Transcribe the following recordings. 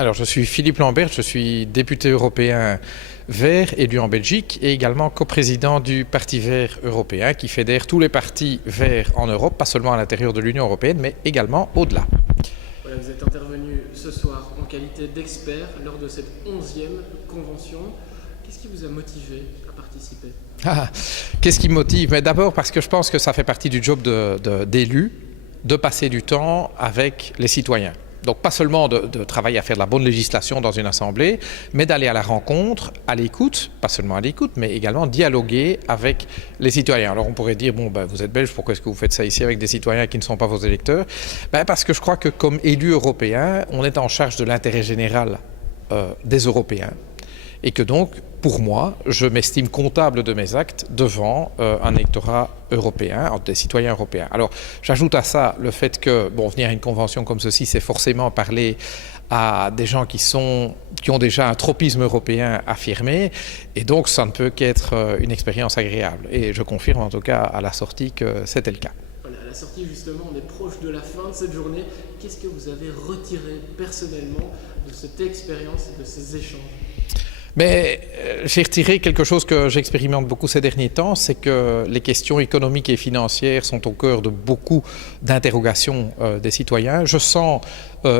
Alors, je suis Philippe Lambert, je suis député européen vert élu en Belgique et également coprésident du Parti vert européen qui fédère tous les partis verts en Europe, pas seulement à l'intérieur de l'Union européenne, mais également au-delà. Voilà, vous êtes intervenu ce soir en qualité d'expert lors de cette 11e convention. Qu'est-ce qui vous a motivé à participer? Qu'est-ce qui me motive? Mais d'abord parce que je pense que ça fait partie du job d'élu, de passer du temps avec les citoyens. Donc pas seulement de travailler à faire de la bonne législation dans une assemblée, mais d'aller à la rencontre, à l'écoute, pas seulement à l'écoute, mais également dialoguer avec les citoyens. Alors on pourrait dire, vous êtes belge, pourquoi est-ce que vous faites ça ici avec des citoyens qui ne sont pas vos électeurs? Parce que je crois que comme élu européen, on est en charge de l'intérêt général des Européens. Et que donc, pour moi, je m'estime comptable de mes actes devant un électorat européen, des citoyens européens. Alors, j'ajoute à ça le fait que, venir à une convention comme ceci, c'est forcément parler à des gens qui ont déjà un tropisme européen affirmé, et donc ça ne peut qu'être une expérience agréable. Et je confirme en tout cas à la sortie que c'était le cas. Voilà, à la sortie justement, on est proche de la fin de cette journée. Qu'est-ce que vous avez retiré personnellement de cette expérience et de ces échanges? Mais j'ai retiré quelque chose que j'expérimente beaucoup ces derniers temps, c'est que les questions économiques et financières sont au cœur de beaucoup d'interrogations des citoyens. Je sens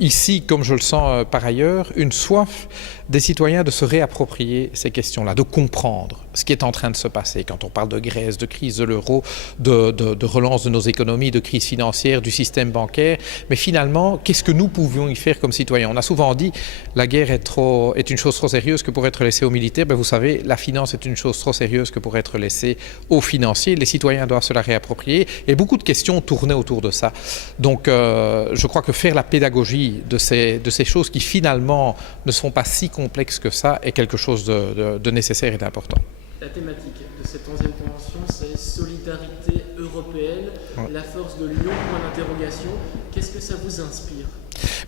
ici, comme je le sens par ailleurs, une soif des citoyens de se réapproprier ces questions-là, de comprendre ce qui est en train de se passer. Quand on parle de Grèce, de crise de l'euro, de relance de nos économies, de crise financière, du système bancaire, mais finalement, qu'est-ce que nous pouvions y faire comme citoyens? On a souvent dit la guerre est une chose trop sérieuse que pour être laissée aux militaires. Vous savez, la finance est une chose trop sérieuse que pour être laissée aux financiers. Les citoyens doivent se la réapproprier et beaucoup de questions tournaient autour de ça. Donc je crois que faire la pédagogie de ces choses qui finalement ne sont pas si complexes que ça est quelque chose de nécessaire et d'important. La thématique de cette 11e convention, c'est solidarité européenne, la force de l'Union, point d'interrogation. Qu'est-ce que ça vous inspire?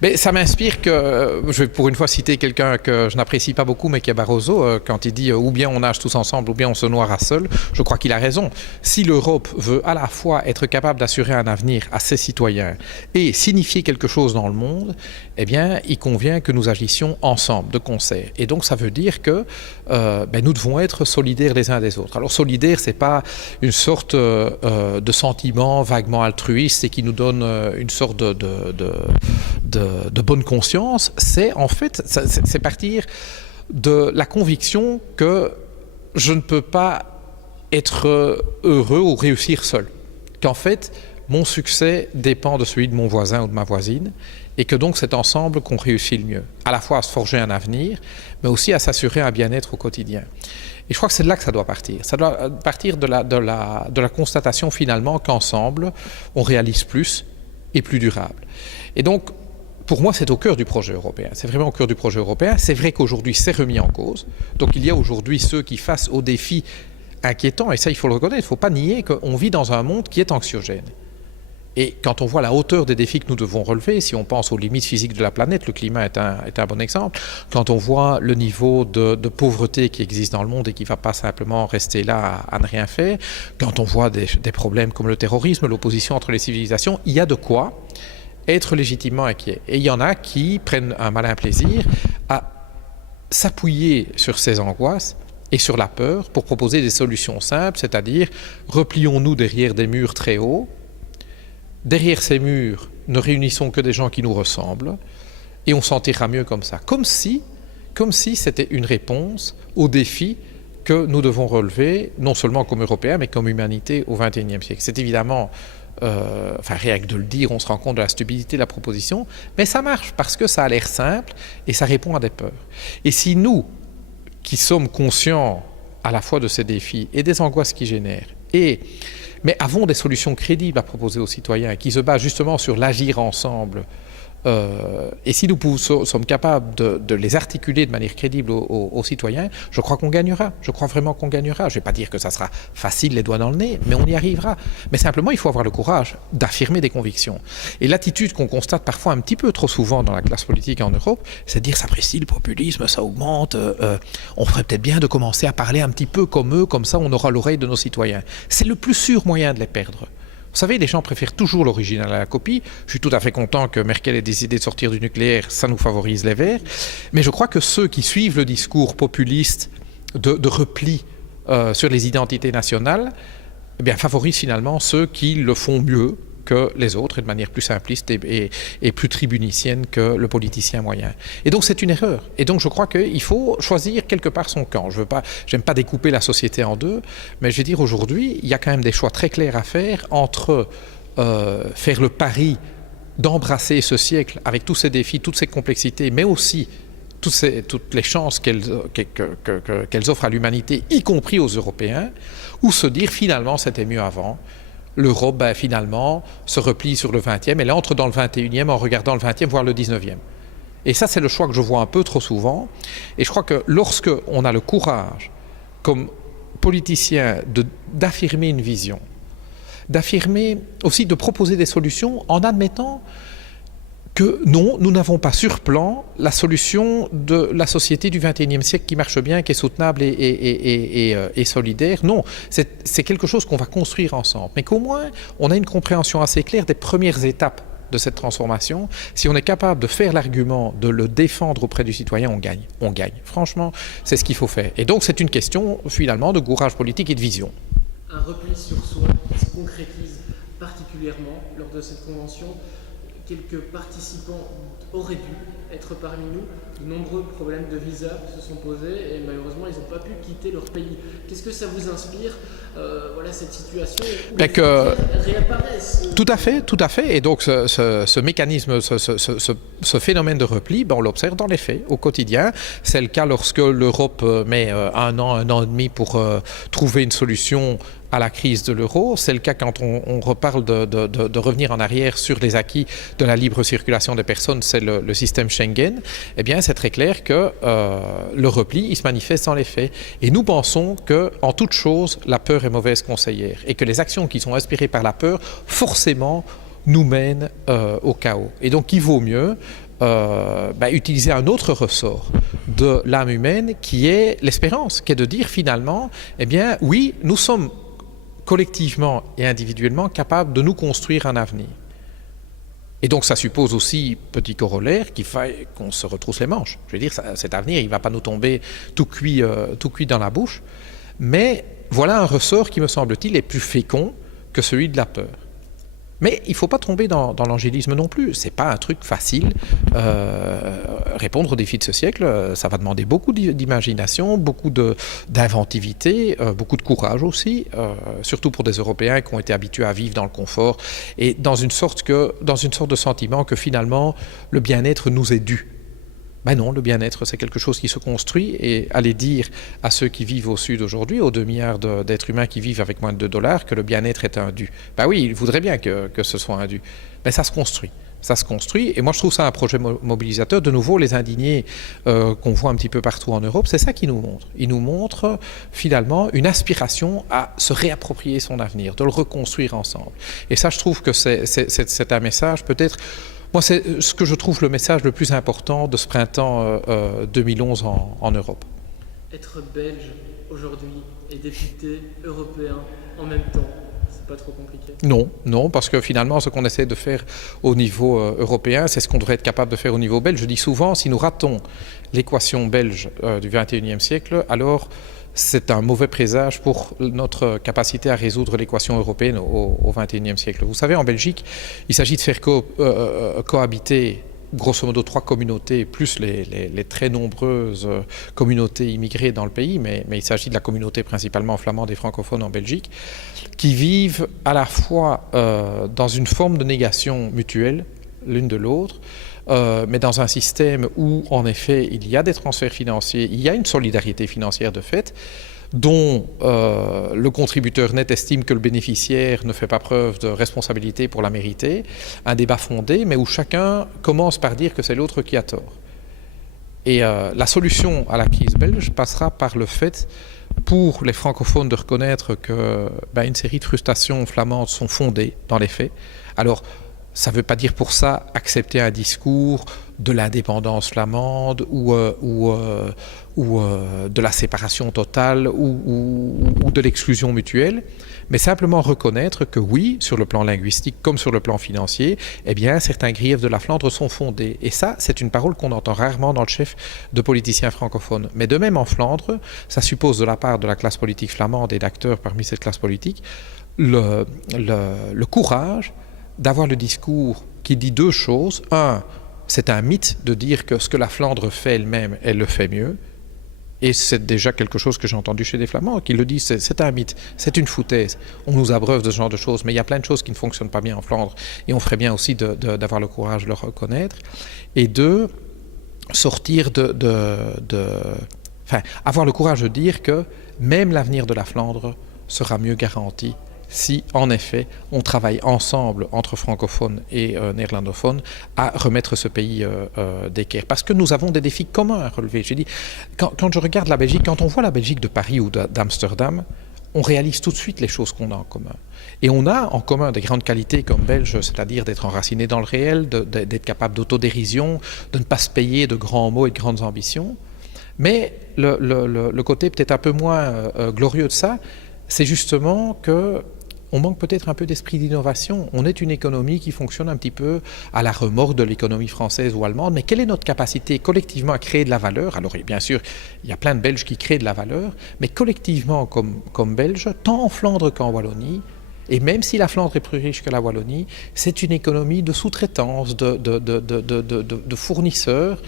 Mais ça m'inspire que, je vais pour une fois citer quelqu'un que je n'apprécie pas beaucoup, mais qui est Barroso, quand il dit ou bien on nage tous ensemble ou bien on se noiera seul, je crois qu'il a raison. Si l'Europe veut à la fois être capable d'assurer un avenir à ses citoyens et signifier quelque chose dans le monde, eh bien, il convient que nous agissions ensemble, de concert. Et donc, ça veut dire que nous devons être solidaires les uns des autres. Alors, solidaire, c'est pas une sorte de sentiment vaguement altruiste et qui nous donne une sorte de bonne conscience. C'est en fait, c'est partir de la conviction que je ne peux pas être heureux ou réussir seul. Qu'en fait, mon succès dépend de celui de mon voisin ou de ma voisine et que donc c'est ensemble qu'on réussit le mieux. À la fois à se forger un avenir, mais aussi à s'assurer un bien-être au quotidien. Et je crois que c'est de là que ça doit partir. Ça doit partir de la constatation finalement qu'ensemble, on réalise plus et plus durable. Et donc, pour moi, c'est au cœur du projet européen. C'est vraiment au cœur du projet européen. C'est vrai qu'aujourd'hui, c'est remis en cause. Donc, il y a aujourd'hui ceux qui face aux défis inquiétants, et ça, il faut le reconnaître. Il ne faut pas nier qu'on vit dans un monde qui est anxiogène. Et quand on voit la hauteur des défis que nous devons relever, si on pense aux limites physiques de la planète, le climat est un bon exemple. Quand on voit le niveau de pauvreté qui existe dans le monde et qui ne va pas simplement rester là à ne rien faire, quand on voit des problèmes comme le terrorisme, l'opposition entre les civilisations, il y a de quoi être légitimement inquiet. Et il y en a qui prennent un malin plaisir à s'appuyer sur ces angoisses et sur la peur pour proposer des solutions simples, c'est-à-dire replions-nous derrière des murs très hauts. Derrière ces murs, ne réunissons que des gens qui nous ressemblent et on s'en tirera mieux comme ça. Comme si c'était une réponse aux défis que nous devons relever, non seulement comme Européens, mais comme humanité au XXIe siècle. C'est évidemment, rien que de le dire, on se rend compte de la stupidité de la proposition, mais ça marche parce que ça a l'air simple et ça répond à des peurs. Et si nous, qui sommes conscients à la fois de ces défis et des angoisses qu'ils génèrent, mais avons des solutions crédibles à proposer aux citoyens qui se basent justement sur l'agir ensemble. Et si nous sommes capables de les articuler de manière crédible aux citoyens, je crois qu'on gagnera. Je crois vraiment qu'on gagnera. Je ne vais pas dire que ça sera facile les doigts dans le nez, mais on y arrivera. Mais simplement, il faut avoir le courage d'affirmer des convictions. Et l'attitude qu'on constate parfois un petit peu trop souvent dans la classe politique en Europe, c'est de dire ça précise le populisme, ça augmente, on ferait peut-être bien de commencer à parler un petit peu comme eux, comme ça on aura l'oreille de nos citoyens. C'est le plus sûr moyen de les perdre. Vous savez, les gens préfèrent toujours l'original à la copie. Je suis tout à fait content que Merkel ait décidé de sortir du nucléaire, ça nous favorise les Verts. Mais je crois que ceux qui suivent le discours populiste de repli sur les identités nationales, eh bien, favorisent finalement ceux qui le font mieux que les autres et de manière plus simpliste et plus tribunicienne que le politicien moyen. Et donc c'est une erreur. Et donc je crois qu'il faut choisir quelque part son camp. J'aime pas découper la société en deux, mais je vais dire aujourd'hui, il y a quand même des choix très clairs à faire entre faire le pari d'embrasser ce siècle avec tous ses défis, toutes ses complexités, mais aussi toutes les chances qu'elles offrent à l'humanité, y compris aux Européens, ou se dire finalement c'était mieux avant. L'Europe, finalement, se replie sur le 20e, elle entre dans le 21e en regardant le 20e, voire le 19e. Et ça, c'est le choix que je vois un peu trop souvent. Et je crois que lorsqu'on a le courage, comme politicien, d'affirmer une vision, d'affirmer aussi, de proposer des solutions en admettant que non, nous n'avons pas sur plan la solution de la société du XXIe siècle qui marche bien, qui est soutenable et solidaire. Non, c'est quelque chose qu'on va construire ensemble. Mais qu'au moins, on a une compréhension assez claire des premières étapes de cette transformation. Si on est capable de faire l'argument, de le défendre auprès du citoyen, on gagne. On gagne. Franchement, c'est ce qu'il faut faire. Et donc, c'est une question, finalement, de courage politique et de vision. Un repli sur soi qui se concrétise particulièrement lors de cette convention. Quelques participants auraient dû être parmi nous. De nombreux problèmes de visa se sont posés et malheureusement, ils n'ont pas pu quitter leur pays. Qu'est-ce que ça vous inspire, cette situation où les frontières réapparaissent? Tout à fait. Et donc, ce mécanisme, ce phénomène de repli, on l'observe dans les faits, au quotidien. C'est le cas lorsque l'Europe met un an et demi pour trouver une solution à la crise de l'euro. C'est le cas quand on reparle de revenir en arrière sur les acquis de la libre circulation des personnes, c'est le système Schengen. Eh bien, c'est très clair que le repli, il se manifeste dans les faits. Et nous pensons qu'en toute chose, la peur est mauvaise conseillère et que les actions qui sont inspirées par la peur, forcément, nous mènent au chaos. Et donc, il vaut mieux utiliser un autre ressort de l'âme humaine qui est l'espérance, qui est de dire finalement, eh bien, oui, nous sommes collectivement et individuellement capables de nous construire un avenir. Et donc ça suppose aussi, petit corollaire, qu'il faille qu'on se retrousse les manches. Je veux dire, cet avenir, il ne va pas nous tomber tout cuit dans la bouche. Mais voilà un ressort qui, me semble-t-il, est plus fécond que celui de la peur. Mais il ne faut pas tomber dans l'angélisme non plus. Ce n'est pas un truc facile. Répondre aux défis de ce siècle, ça va demander beaucoup d'imagination, beaucoup d'inventivité, beaucoup de courage aussi, surtout pour des Européens qui ont été habitués à vivre dans le confort et dans une sorte de sentiment que finalement le bien-être nous est dû. Ben non, le bien-être, c'est quelque chose qui se construit et aller dire à ceux qui vivent au Sud aujourd'hui, aux 2 milliards d'êtres humains qui vivent avec moins de $2, que le bien-être est un dû. Ben oui, ils voudraient bien que ce soit un dû. Mais ça se construit. Ça se construit et moi je trouve ça un projet mobilisateur. De nouveau, les indignés qu'on voit un petit peu partout en Europe, c'est ça qu'ils nous montrent. Ils nous montrent finalement une aspiration à se réapproprier son avenir, de le reconstruire ensemble. Et ça, je trouve que c'est un message peut-être... Moi, c'est ce que je trouve le message le plus important de ce printemps 2011 en Europe. Être belge aujourd'hui et député européen en même temps, c'est pas trop compliqué? Non, parce que finalement, ce qu'on essaie de faire au niveau européen, c'est ce qu'on devrait être capable de faire au niveau belge. Je dis souvent, si nous ratons l'équation belge du XXIe siècle, alors c'est un mauvais présage pour notre capacité à résoudre l'équation européenne au XXIe siècle. Vous savez, en Belgique, il s'agit de faire cohabiter grosso modo 3 communautés, plus les très nombreuses communautés immigrées dans le pays, mais il s'agit de la communauté principalement flamande et francophone en Belgique, qui vivent à la fois dans une forme de négation mutuelle, l'une de l'autre, mais dans un système où, en effet, il y a des transferts financiers, il y a une solidarité financière de fait, dont le contributeur net estime que le bénéficiaire ne fait pas preuve de responsabilité pour la mériter, un débat fondé, mais où chacun commence par dire que c'est l'autre qui a tort. Et la solution à la crise belge passera par le fait, pour les francophones, de reconnaître que une série de frustrations flamandes sont fondées dans les faits. Alors, Ça ne veut pas dire pour ça accepter un discours de l'indépendance flamande ou de la séparation totale ou de l'exclusion mutuelle, mais simplement reconnaître que oui, sur le plan linguistique comme sur le plan financier, eh bien, certains griefs de la Flandre sont fondés. Et ça, c'est une parole qu'on entend rarement dans le chef de politiciens francophones. Mais de même en Flandre, ça suppose de la part de la classe politique flamande et d'acteurs parmi cette classe politique le courage d'avoir le discours qui dit deux choses. Un, c'est un mythe de dire que ce que la Flandre fait elle-même, elle le fait mieux. Et c'est déjà quelque chose que j'ai entendu chez des Flamands qui le disent, c'est un mythe, c'est une foutaise. On nous abreuve de ce genre de choses, mais il y a plein de choses qui ne fonctionnent pas bien en Flandre. Et on ferait bien aussi d'avoir le courage de le reconnaître. Et deux, sortir avoir le courage de dire que même l'avenir de la Flandre sera mieux garanti si, en effet, on travaille ensemble entre francophones et néerlandophones à remettre ce pays d'équerre. Parce que nous avons des défis communs à relever. J'ai dit, quand je regarde la Belgique, quand on voit la Belgique de Paris ou d'Amsterdam, on réalise tout de suite les choses qu'on a en commun. Et on a en commun des grandes qualités comme Belges, c'est-à-dire d'être enraciné dans le réel, d'être capable d'autodérision, de ne pas se payer de grands mots et de grandes ambitions. Mais le côté peut-être un peu moins glorieux de ça, c'est justement que on manque peut-être un peu d'esprit d'innovation. On est une économie qui fonctionne un petit peu à la remorque de l'économie française ou allemande, mais quelle est notre capacité collectivement à créer de la valeur? Alors bien sûr, il y a plein de Belges qui créent de la valeur, mais collectivement comme Belges, tant en Flandre qu'en Wallonie, et même si la Flandre est plus riche que la Wallonie, c'est une économie de sous-traitance, de fournisseurs,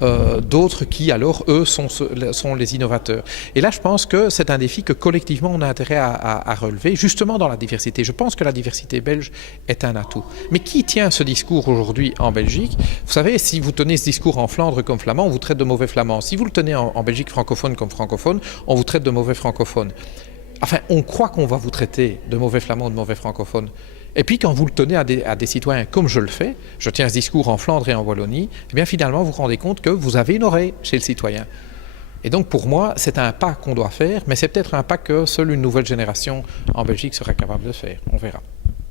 d'autres qui alors, eux, sont les innovateurs. Et là, je pense que c'est un défi que collectivement on a intérêt à relever, justement dans la diversité. Je pense que la diversité belge est un atout. Mais qui tient ce discours aujourd'hui en Belgique? Vous savez, si vous tenez ce discours en Flandre comme flamand, on vous traite de mauvais flamand. Si vous le tenez en Belgique francophone comme francophone, on vous traite de mauvais francophone. Enfin, on croit qu'on va vous traiter de mauvais flamands ou de mauvais francophones. Et puis, quand vous le tenez à des citoyens comme je le fais, je tiens ce discours en Flandre et en Wallonie, eh bien finalement, vous vous rendez compte que vous avez une oreille chez le citoyen. Et donc, pour moi, c'est un pas qu'on doit faire, mais c'est peut-être un pas que seule une nouvelle génération en Belgique sera capable de faire. On verra.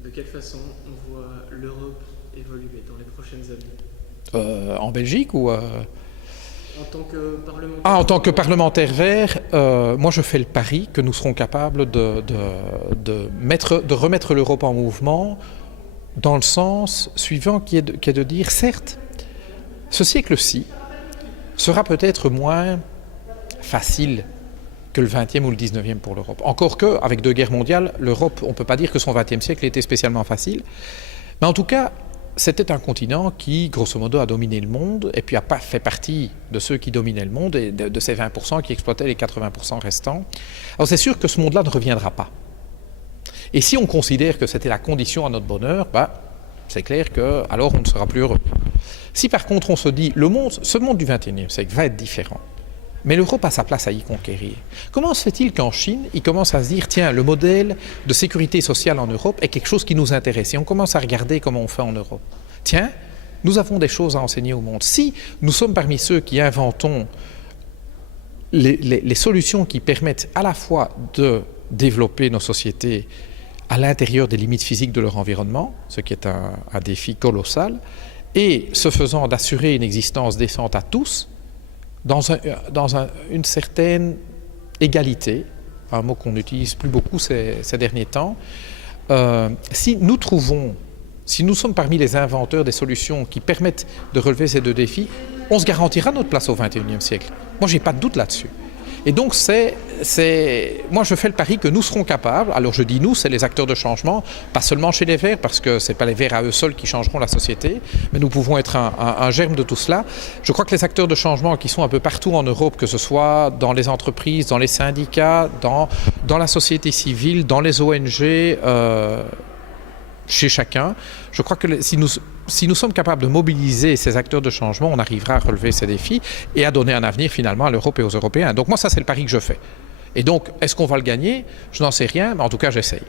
De quelle façon on voit l'Europe évoluer dans les prochaines années? En Belgique ou... En tant que parlementaire. En tant que parlementaire vert, moi je fais le pari que nous serons capables de remettre l'Europe en mouvement dans le sens suivant qui est de dire, certes, ce siècle-ci sera peut-être moins facile que le 20e ou le 19e pour l'Europe. Encore qu'avec deux guerres mondiales, l'Europe, on ne peut pas dire que son 20e siècle était spécialement facile. Mais en tout cas, c'était un continent qui, grosso modo, a dominé le monde et puis a pas fait partie de ceux qui dominaient le monde et de ces 20% qui exploitaient les 80% restants. Alors c'est sûr que ce monde-là ne reviendra pas. Et si on considère que c'était la condition à notre bonheur, c'est clair que alors on ne sera plus heureux. Si par contre on se dit, ce monde du 21e siècle va être différent, mais l'Europe a sa place à y conquérir. Comment se fait-il qu'en Chine, ils commencent à se dire, tiens, le modèle de sécurité sociale en Europe est quelque chose qui nous intéresse et on commence à regarder comment on fait en Europe. Tiens, nous avons des choses à enseigner au monde. Si nous sommes parmi ceux qui inventons les solutions qui permettent à la fois de développer nos sociétés à l'intérieur des limites physiques de leur environnement, ce qui est un défi colossal, et ce faisant d'assurer une existence décente à tous, dans une certaine égalité, un mot qu'on n'utilise plus beaucoup ces derniers temps, si nous sommes parmi les inventeurs des solutions qui permettent de relever ces deux défis, on se garantira notre place au XXIe siècle. Moi, je n'ai pas de doute là-dessus. Et donc, moi, je fais le pari que nous serons capables, alors je dis nous, c'est les acteurs de changement, pas seulement chez les Verts, parce que ce n'est pas les Verts à eux seuls qui changeront la société, mais nous pouvons être un germe de tout cela. Je crois que les acteurs de changement qui sont un peu partout en Europe, que ce soit dans les entreprises, dans les syndicats, dans la société civile, dans les ONG, chez chacun, je crois que si nous sommes capables de mobiliser ces acteurs de changement, on arrivera à relever ces défis et à donner un avenir finalement à l'Europe et aux Européens. Donc moi, ça c'est le pari que je fais. Et donc, est-ce qu'on va le gagner? Je n'en sais rien, mais en tout cas, j'essaye.